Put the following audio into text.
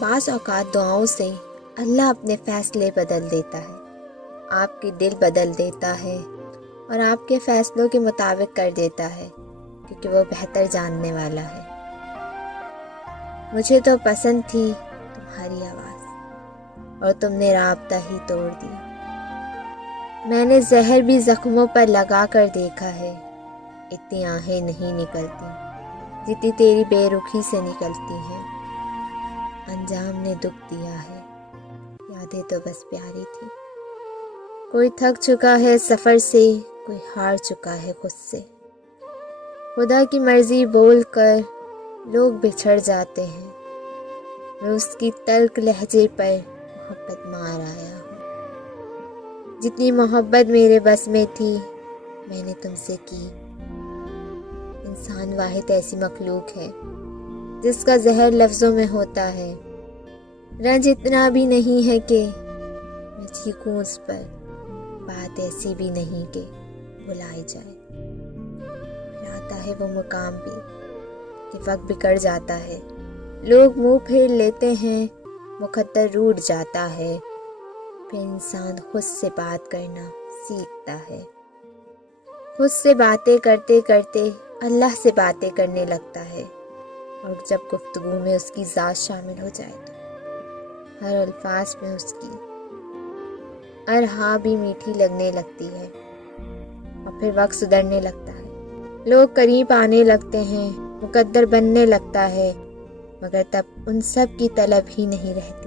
بعض اوقات دعاؤں سے اللہ اپنے فیصلے بدل دیتا ہے، آپ کے دل بدل دیتا ہے اور آپ کے فیصلوں کے مطابق کر دیتا ہے، کیونکہ وہ بہتر جاننے والا ہے۔ مجھے تو پسند تھی تمہاری آواز اور تم نے رابطہ ہی توڑ دیا۔ میں نے زہر بھی زخموں پر لگا کر دیکھا ہے، اتنی آہیں نہیں نکلتی جتنی تیری بے رخی سے نکلتی ہیں۔ انجام نے دکھ دیا ہے، یادیں تو بس پیاری تھی۔ کوئی تھک چکا ہے سفر سے، کوئی ہار چکا ہے خود سے۔ خدا کی مرضی بول کر لوگ بچھڑ جاتے ہیں، میں اس کی تلخ لہجے پر محبت مار آیا ہوں۔ جتنی محبت میرے بس میں تھی میں نے تم سے کی۔ انسان واحد ایسی مخلوق ہے جس کا زہر لفظوں میں ہوتا ہے، رنج اتنا بھی نہیں ہے کہ میں چیخوں اس پر، بات ایسی بھی نہیں کہ بلائی جائے۔ پھر آتا ہے وہ مقام بھی کہ وقت بگڑ جاتا ہے، لوگ منہ پھیر لیتے ہیں، مقدر روٹ جاتا ہے، پھر انسان خود سے بات کرنا سیکھتا ہے۔ خود سے باتیں کرتے کرتے اللہ سے باتیں کرنے لگتا ہے، اور جب گفتگو میں اس کی ذات شامل ہو جائے تو ہر الفاظ میں اس کی ہر ہاں بھی میٹھی لگنے لگتی ہے، اور پھر وقت سدھرنے لگتا ہے، لوگ قریب آنے لگتے ہیں، مقدر بننے لگتا ہے، مگر تب ان سب کی طلب ہی نہیں رہتی۔